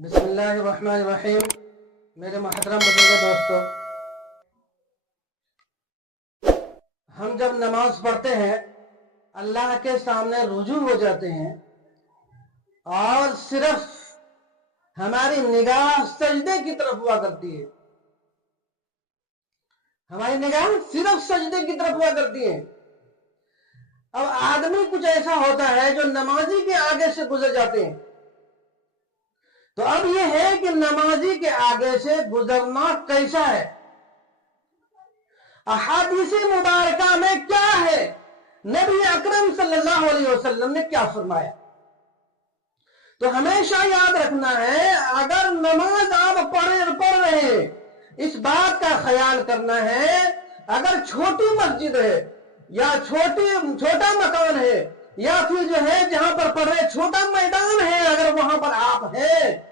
बिस्मिल्लाहिर्रहमानिर्रहीम। मेरे मोहतरम बुजुर्गों, दोस्तों, हम जब नमाज पढ़ते हैं अल्लाह के सामने रुजू हो जाते हैं और सिर्फ हमारी निगाह सजदे की तरफ हुआ करती है। हमारी निगाह सिर्फ सजदे की तरफ हुआ करती है। अब आदमी कुछ ऐसा होता है जो नमाजी के आगे से गुजर जाते हैं। तो अब यह है कि नमाजी के आगे से गुजरना कैसा है, अहादीस मुबारका में क्या है, नबी अकरम सल्लल्लाहु अलैहि वसल्लम ने क्या फरमाया। तो हमेशा याद रखना है, अगर नमाज आप पढ़ रहे हैं, इस बात का ख्याल करना है, अगर छोटी मस्जिद है या छोटा मकान है या फिर जो है जहां पर पढ़ रहे छोटा मैदान है, अगर वहां पर आप हैं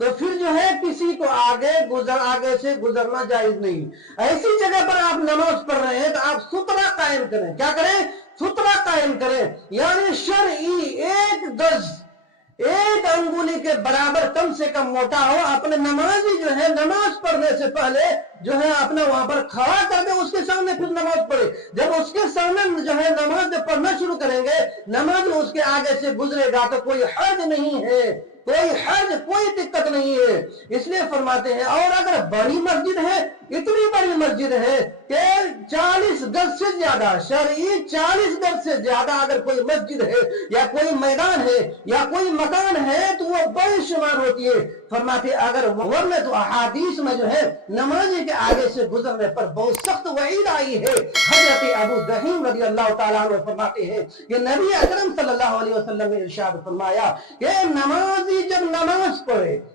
तो फिर जो है किसी को आगे से गुजरना जायज नहीं। ऐसी जगह पर आप नमाज पढ़ रहे हैं तो आप सुतरा कायम करें। क्या करें? सुतरा कायम करें, यानी शरई एक गज, एक अंगुली के बराबर कम से कम मोटा हो। अपने नमाजी जो है नमाज पढ़ने से पहले जो है अपना वहां पर खड़ा कर दे, उसके सामने फिर नमाज पढ़े। जब उसके सामने जो है नमाज जब पढ़ना शुरू करेंगे, नमाज में उसके आगे से गुजरेगा तो कोई हर्ज नहीं है, कोई दिक्कत नहीं है। इसलिए फरमाते हैं, और अगर बड़ी मस्जिद है, इतनी बड़ी मस्जिद है कि 40 गज से ज्यादा, शरई 40 गज से ज्यादा अगर कोई मस्जिद है या कोई मैदान है या कोई मकान है तो वो बड़ी शुमार होती है। फरमाते अगर वरना तो अहादीस में जो है नमाजी के आगे से गुजरने पर बहुत सख्त वईद आई है। हजरत अबू दहीम रज़ी अल्लाह ताला अन्हु फरमाते हैं कि नबी अकरम सल्लल्लाहु अलैहि वसल्लम ने इरशाद फरमाया कि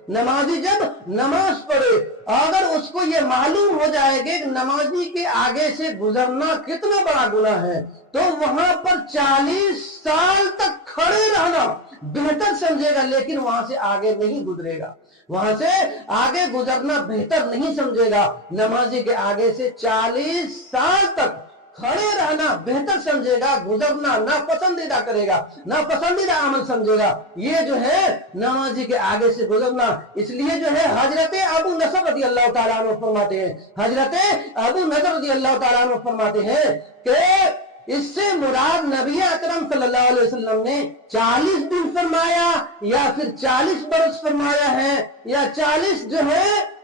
नमाजी जब नमाज पढ़े, अगर उसको ये मालूम हो जाएगा कि नमाजी के आगे से गुजरना कितना बड़ा गुनाह है, तो वहां पर 40 साल तक खड़े रहना बेहतर समझेगा, लेकिन वहां से आगे नहीं गुजरेगा। वहां से आगे गुजरना बेहतर नहीं समझेगा। नमाजी के आगे से 40 साल तक खड़े रहना बेहतर समझेगा, गुजरना नापसंदीदा करेगा, नापसंदीदा अमल समझेगा। ये जो है नमाजी के आगे से गुजरना। इसलिए जो है हजरत अबू नसर रज़ी अल्लाह ताला अन्हु फरमाते हैं, हजरत अबू नसर रज़ी अल्लाह ताला अन्हु फरमाते हैं कि इससे मुराद नबी अकरम सल्लल्लाहु अलैहि वसल्लम ने 40 दिन फरमाया या फिर 40 बरस फरमाया है या 40 जो है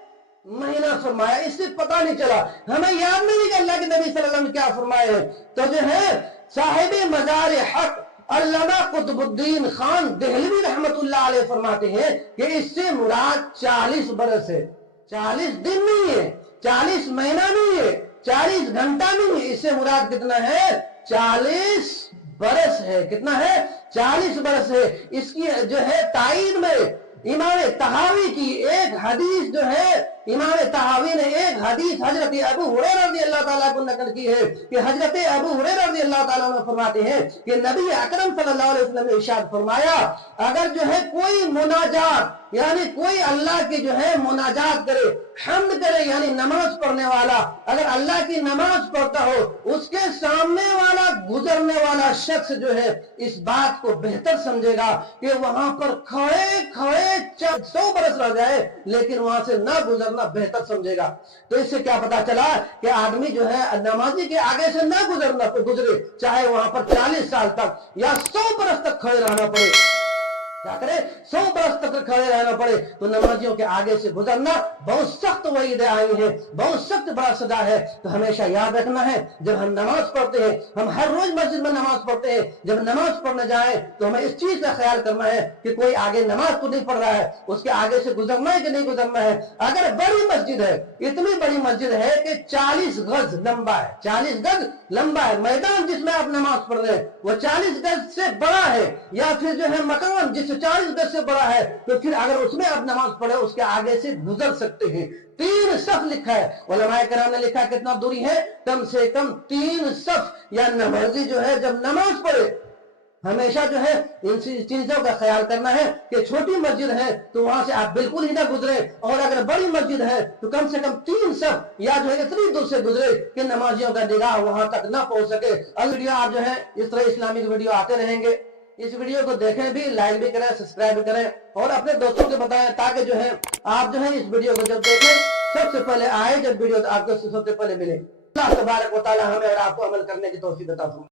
महीना फरमाया, इससे पता नहीं चला। हमें याद नहीं कि अल्लाह के नबी सल्लल्लाहु अलैहि वसल्लम क्या फरमाए हैं। तो जो है साहिब मजार हक अल्लामा कुतुबुद्दीन खान देहलवी रहमतुल्लाह अलैह फरमाते हैं कि इससे मुराद 40 बरस है, 40 दिन नहीं है, 40 महीना नहीं है, 40 घंटा नहीं है। इससे मुराद कितना है? 40 बरस है। कितना है? 40 बरस है। इसकी जो है ताईद में इमाम तहावी की एक हदीस जो है, इमाम तहावी ने एक हदीस हजरत अबू हुरैरा रज़ी अल्लाह ताला को नकल की है कि हजरत अबू हुरैरा रज़ी अल्लाह ताला ने फरमाते हैं कि नबी अकरम सल्लल्लाहु अलैहि वसल्लम ने इरशाद फरमाया, अगर जो है कोई मुनाजात यानी कोई अल्लाह की जो है मुनाजात करे, हम्द करे, यानी नमाज पढ़ने वाला अगर अल्लाह की नमाज पढ़ता हो, उसके सामने वाला गुजरने वाला शख्स जो है इस बात को बेहतर समझेगा कि वहां पर खड़े खड़े 100 बरस रह जाए, लेकिन वहां से ना गुजरना बेहतर समझेगा। तो इससे क्या पता चला कि आदमी जो है नमाजी के आगे से ना गुजरे, चाहे वहां पर 40 साल तक या 100 बरस तक खड़े रहना पड़े। क्या करे? 100 बरस तक खड़े रहना पड़े। तो नमाजियों के आगे से गुजरना बहुत सख्त वईदें आई है, बहुत सख्त बड़ा सजा है। तो हमेशा याद रखना है, जब हम नमाज पढ़ते हैं, हम हर रोज मस्जिद में नमाज पढ़ते हैं, जब नमाज पढ़ने जाए तो हमें इस चीज का ख्याल करना है कि कोई आगे नमाज तो नहीं पढ़ रहा है, उसके आगे से गुजरना है कि नहीं गुजरना है। अगर बड़ी मस्जिद है, इतनी बड़ी मस्जिद है कि 40 गज लंबा है, 40 गज लंबा है, मैदान जिसमें आप नमाज पढ़ रहे हैं वो 40 गज से बड़ा है, या फिर जो है मकान जिस 40 गज से बड़ा है, तो फिर अगर उसमें आप नमाज पढ़े उसके आगे से गुजर सकते हैं। 3 सफ लिखा है, उलमाए किराम ने लिखा कितना दूरी है? कम से कम 3 सफ। या नमाजी जो है जब नमाज पढ़े हमेशा जो है इन चीजों का ख्याल करना है कि छोटी मस्जिद है तो वहां से आप बिल्कुल ही ना गुजरे, और अगर बड़ी मस्जिद है तो कम से कम 3 सफ या जो है इतनी दूर से गुजरे कि नमाजियों का निगाह वहां तक ना पहुंच सके। अब वीडियो आप जो है इस तरह इस्लामिक वीडियो आते रहेंगे, इस वीडियो को देखें भी, लाइक भी करें, सब्सक्राइब भी करें और अपने दोस्तों को बताएं, ताकि जो है आप जो है इस वीडियो को जब देखें सबसे पहले आए, जब वीडियो आपको सबसे पहले मिले। अल्लाह तबारक व तआला हमें और आपको अमल करने की तौफीक अता फरमाए।